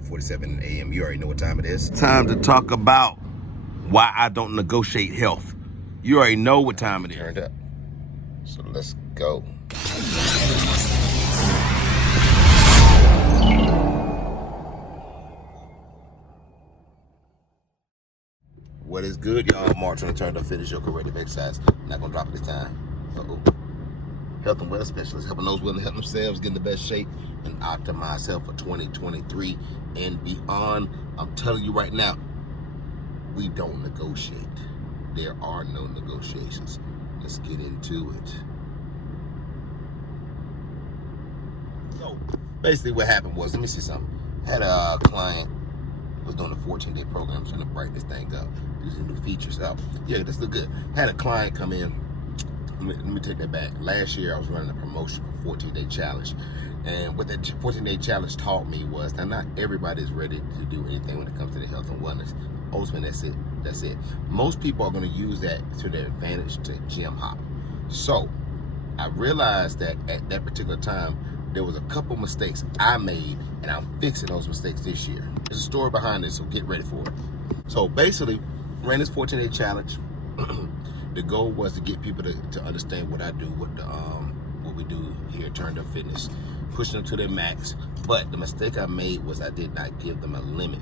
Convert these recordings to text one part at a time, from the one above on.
4:47 a.m. You already know what time it is. Time to talk about why I don't negotiate health. You already know what time it is. Turned up. So let's go. What is good, y'all? March on the Turnedup Fitness, your corrective exercise. Not gonna drop it this time. Health and wellness specialist, helping those willing to help themselves get in the best shape and optimize health for 2023 and beyond. I'm telling you right now, we don't negotiate. There are no negotiations. Let's get into it. So basically what happened was, let me see something. I had a client was doing a 14-day program, trying to brighten this thing up, using new features out. Yeah, this look good. Had a client come in. Let me take that back. Last year I was running a promotion for 14-day challenge, and what that 14-day challenge taught me was that not everybody is ready to do anything when it comes to the health and wellness. Ultimately, that's it. Most people are going to use that to their advantage to gym hop. So I realized that at that particular time there was a couple mistakes I made, and I'm fixing those mistakes this year. There's a story behind this, so get ready for it. So basically, ran this 14-day challenge. The goal was to get people to understand what I do, what we do here at Turnedup Fitness, pushing them to their max. But the mistake I made was I did not give them a limit.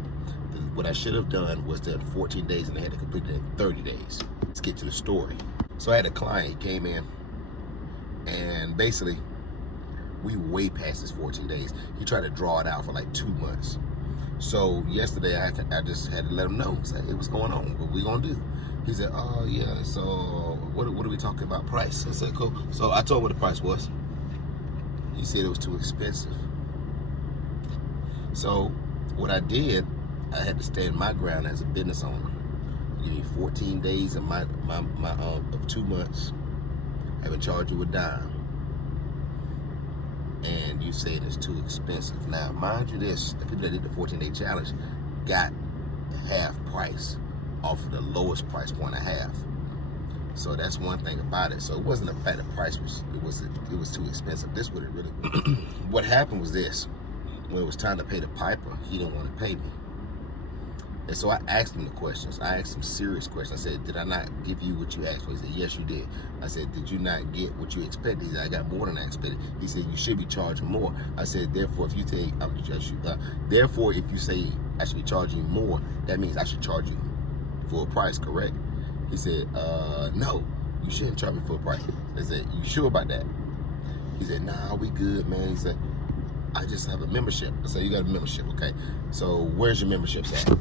What I should have done was done 14 days and they had to complete it in 30 days. Let's get to the story. So I had a client, he came in, and basically we way past his 14 days. He tried to draw it out for like 2 months. So yesterday I just had to let him know, say, hey, what's going on? What we gonna do? He said, oh yeah, so what are we talking about, price? I said, cool. So I told him what the price was. He said it was too expensive. So what I did, I had to stand my ground as a business owner. Give you 14 days of of 2 months. I haven't charged you a dime. And you said it's too expensive. Now, mind you this, the people that did the 14-day challenge got half price off of the lowest price point I have. So that's one thing about it. So it wasn't the fact the price was too expensive. This would have really what happened was this. When it was time to pay the piper, he didn't want to pay me. And so I asked him the questions. I asked him serious questions. I said, did I not give you what you asked for? He said, yes, you did. I said, did you not get what you expected? He said, I got more than I expected. He said, you should be charging more. I said, therefore, if you say I should be charging you more, that means I should charge you full price, correct? He said, no, you shouldn't charge me full price. I said, you sure about that? He said, nah, we good, man. He said, I just have a membership. I said, you got a membership, okay. So where's your memberships at?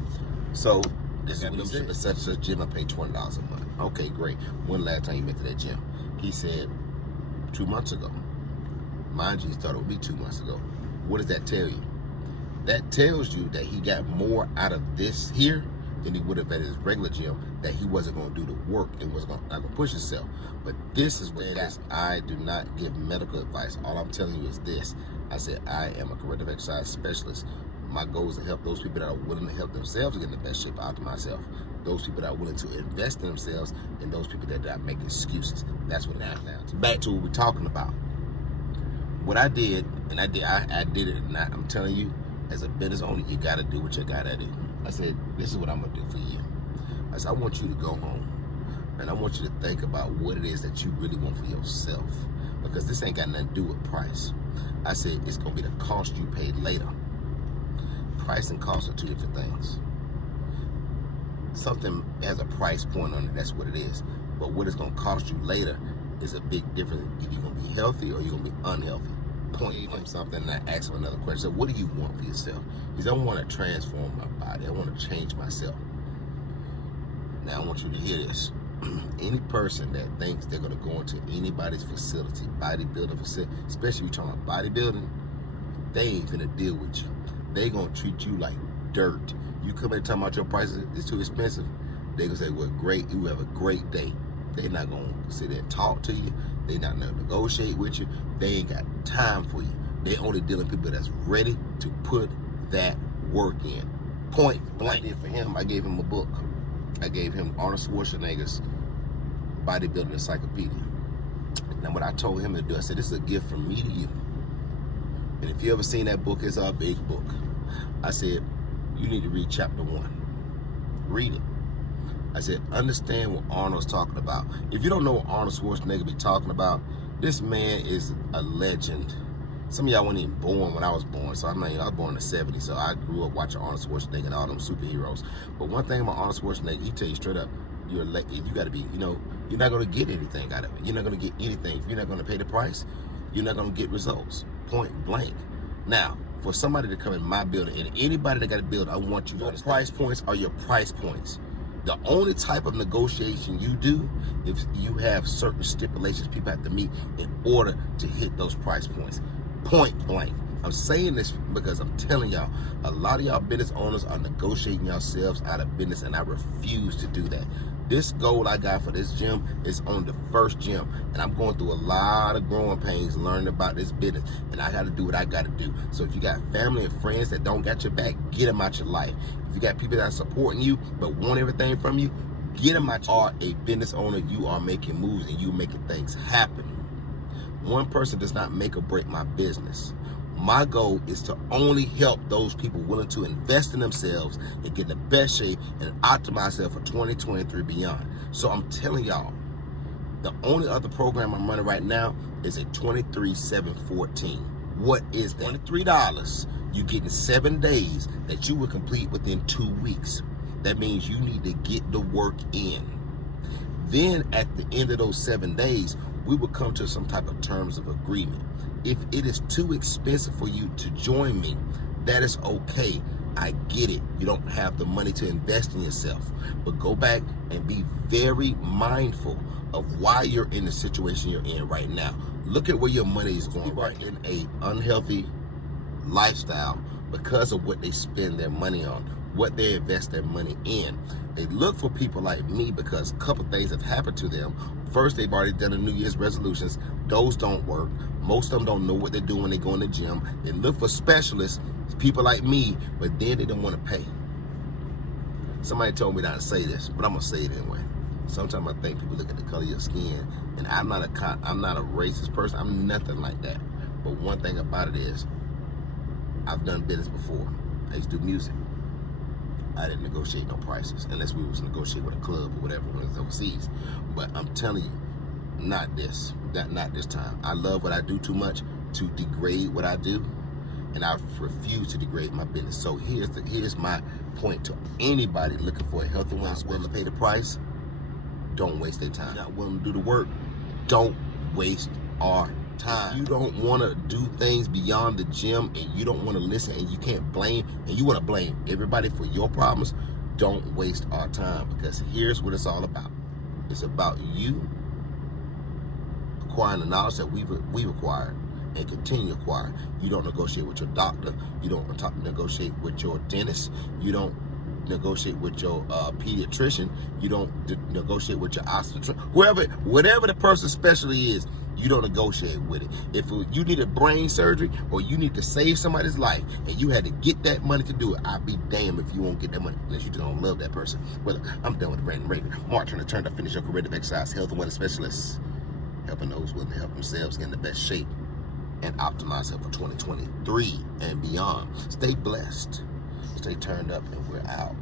So this is what he said. Such a gym, I pay $20 a month. Okay, great. When last time you went to that gym? He said 2 months ago. Mind you, he thought it would be 2 months ago. What does that tell you? That tells you that he got more out of this here than he would have at his regular gym, that he wasn't going to do the work and was not going to push himself. But this is what it is. I do not give medical advice. All I'm telling you is this. I said, I am a corrective exercise specialist. My goal is to help those people that are willing to help themselves get in the best shape, optimize health. Those people that are willing to invest in themselves, and those people that don't make excuses. That's what it comes down to. Back to what we're talking about. What I did, and I did it, and I'm telling you, as a business owner, you got to do what you got to do. I said, this is what I'm going to do for you. I said, I want you to go home, and I want you to think about what it is that you really want for yourself, because this ain't got nothing to do with price. I said, it's going to be the cost you pay later. Price and cost are two different things. Something has a price point on it, that's what it is. But what it's going to cost you later is a big difference. If you're going to be healthy or you're going to be unhealthy. Point him something, and I asked him another question. So what do you want for yourself? He said, I want to transform my body. I want to change myself. Now I want you to hear this. Any person that thinks they're going to go into anybody's facility, bodybuilding facility, especially if you're talking about bodybuilding, they ain't finna deal with you. They gonna treat you like dirt. You come in talking about your prices is too expensive, they gonna say, well, great, you have a great day. They not gonna sit there and talk to you. They not gonna negotiate with you. They ain't got time for you. They only dealing with people that's ready to put that work in. Point blank. I did for him, I gave him a book. I gave him Arnold Schwarzenegger's Bodybuilding Encyclopedia. Now what I told him to do, I said, this is a gift from me to you. And if you ever seen that book, it's a big book. I said, you need to read chapter 1. Read it. I said, understand what Arnold's talking about. If you don't know what Arnold Schwarzenegger be talking about, this man is a legend. Some of y'all weren't even born when I was born, so I was born in the 70s, so I grew up watching Arnold Schwarzenegger and all them superheroes. But one thing about Arnold Schwarzenegger, he tell you straight up, you got to be, you're not going to get anything out of it. You're not going to get anything. If you're not going to pay the price, you're not going to get results, point blank. Now, for somebody to come in my building, and anybody that got a building, I want you to know the price points are your price points. The only type of negotiation you do if you have certain stipulations people have to meet in order to hit those price points. Point blank. I'm saying this because I'm telling y'all, a lot of y'all business owners are negotiating yourselves out of business, and I refuse to do that. This goal I got for this gym is on the first gym, and I'm going through a lot of growing pains learning about this business, and I got to do what I got to do. So if you got family and friends that don't got your back, get them out your life. If you got people that are supporting you but want everything from you, get them out. You are a business owner. You are making moves and you making things happen. One person does not make or break my business. My goal is to only help those people willing to invest in themselves and get in the best shape and optimize themselves for 2023 beyond. So I'm telling y'all, the only other program I'm running right now is a 23-7-14. What is that? $23. You get in 7 days that you will complete within 2 weeks. That means you need to get the work in. Then at the end of those 7 days, we will come to some type of terms of agreement. If it is too expensive for you to join me, that is okay. I get it. You don't have the money to invest in yourself. But go back and be very mindful of why you're in the situation you're in right now. Look at where your money is going right in an unhealthy lifestyle because of what they spend their money on, what they invest their money in. They look for people like me because a couple things have happened to them. First, they've already done a New Year's resolutions. Those don't work. Most of them don't know what they're doing when they go in the gym. They look for specialists, people like me, but then they don't want to pay. Somebody told me not to say this, but I'm going to say it anyway. Sometimes I think people look at the color of your skin, and I'm not a racist person. I'm nothing like that. But one thing about it is, I've done business before. I used to do music. I didn't negotiate no prices unless we was negotiating with a club or whatever when it was overseas. But I'm telling you, not this time. I love what I do too much to degrade what I do, and I refuse to degrade my business. So here's my point to anybody looking for a healthy one, willing to pay the price. Don't waste their time. Not willing to do the work. Don't waste our time. If you don't want to do things beyond the gym and you don't want to listen and you can't blame and you want to blame everybody for your problems, don't waste our time, because here's what it's all about. It's about you acquiring the knowledge that we've acquired and continue to acquire. You don't negotiate with your doctor. You don't negotiate with your dentist. You don't negotiate with your pediatrician. You don't negotiate with your obstetrician. Whatever the person's specialty is, you don't negotiate with it. If you need a brain surgery or you need to save somebody's life and you had to get that money to do it, I'd be damned if you won't get that money unless you don't love that person. Well, I'm done with Brandon Raven. Mark Turnedup, finish your career of exercise, health and wellness specialist, helping those willing to help themselves get in the best shape and optimize health for 2023 and beyond. Stay blessed. Stay turned up, and we're out.